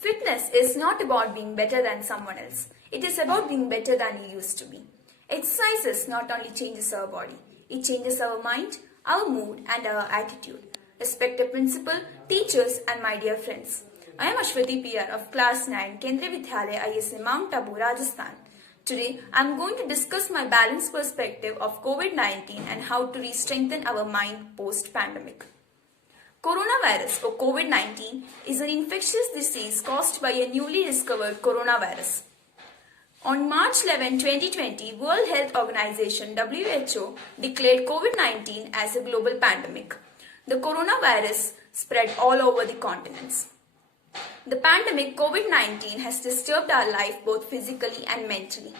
Fitness is not about being better than someone else. It is about being better than you used to be. Exercises not only changes our body, it changes our mind, our mood and our attitude. Respected principal, teachers and my dear friends. I am ASWATHY PR of class 9, Kendriya Vidyalaya ISM MOUNTABU, Rajasthan. Today, I am going to discuss my balanced perspective of COVID-19 and how to re-strengthen our mind post-pandemic. Coronavirus or COVID-19 is an infectious disease caused by a newly discovered coronavirus. On March 11, 2020, World Health Organization WHO declared COVID-19 as a global pandemic. The coronavirus spread all over the continents. The pandemic COVID-19 has disturbed our life both physically and mentally.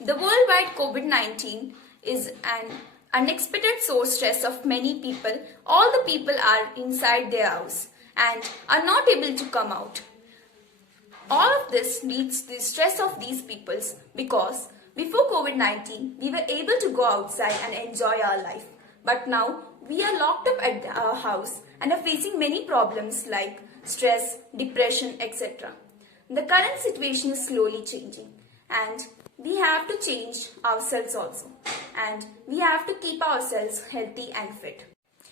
The worldwide COVID-19 is an unexpected source stress of many people. All the people are inside their house and are not able to come out. All of this leads to the stress of these peoples because before COVID-19 we were able to go outside and enjoy our life. But now we are locked up at our house and are facing many problems like stress, depression, etc. The current situation is slowly changing and we have to change ourselves also. And we have to keep ourselves healthy and fit.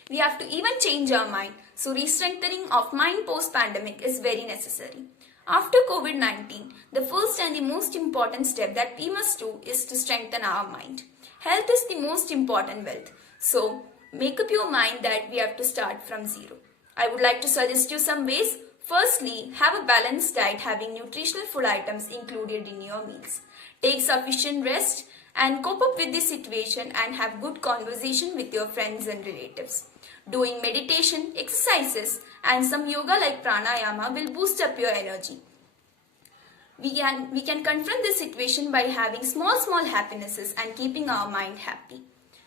We have to even change our mind. So re-strengthening of mind post-pandemic is very necessary. After COVID-19, the first and the most important step that we must do is to strengthen our mind. Health is the most important wealth. So make up your mind that we have to start from zero. I would like to suggest you some ways. Firstly, have a balanced diet having nutritional food items included in your meals. Take sufficient rest and cope up with the situation and have good conversation with your friends and relatives. Doing meditation, exercises and some yoga like pranayama will boost up your energy. We can confront this situation by having small happinesses and keeping our mind happy.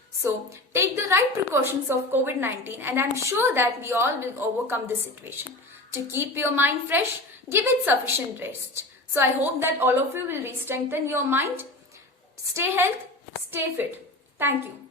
So take the right precautions of COVID-19 and I am sure that we all will overcome this situation. To keep your mind fresh, give it sufficient rest. So I hope that all of you will re-strengthen your mind. Stay healthy, stay fit. Thank you.